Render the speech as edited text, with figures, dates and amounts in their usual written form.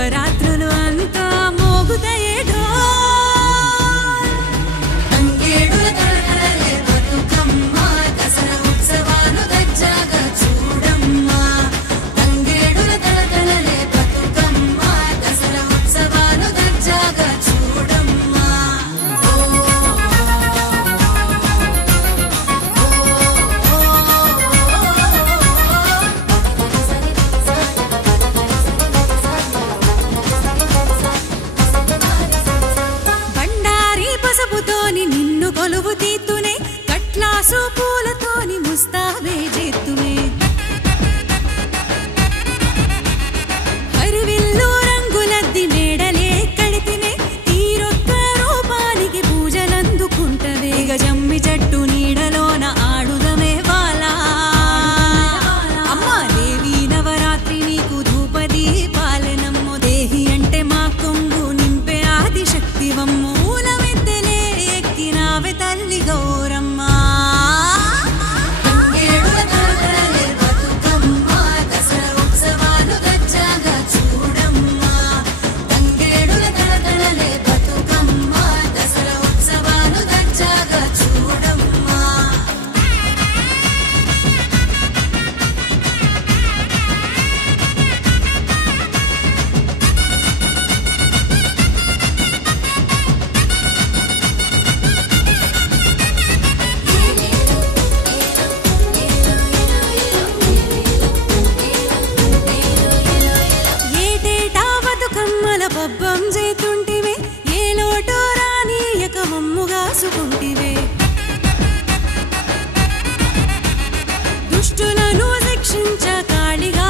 నవరాత్రులు అంతా మోగుతాయేడో తంగేడుల తలతలలే బతుకమ్మ దసరా ఉత్సవాలు దజ్జాగా చూడమ్మా తంగేడుల తలతలలే బతుకమ్మ దసరా ఉత్సవాలు దజ్జాగా చూడమ్మా పసుపుతోని నిన్ను కొలువు తీతునే కట్లాసు పూలతోని ముస్తాబే చేతునే హరివిల్లు రంగులద్ది మేడలే కడితినే తీరొక్క రూపానికి పూజలందుకుంటవే గజమ్మి చెట్టు నీడలోన ఆడుదమే వాలా అమ్మా దేవి నవరాత్రి నీకు ధూపదీపాలెనమ్మో దేహి అంటే మా కొంగు నింపే ఆదిశక్తివమ్మో తల్లి గౌరమ్మ తంగేడుల తలతలలే బతుకమ్మ దసరా ఉత్సవాలు దజ్జాగా చూడమ్మా తంగేడుల తలతలలే బతుకమ్మ దసరా ఉత్సవాలు దజ్జాగా చూడమ్మా పబ్బం చేతుంటివే ఏ లోటో రానీయక మమ్ముగాసుకుంటివే దుష్టులను శిక్షించ కాళిగా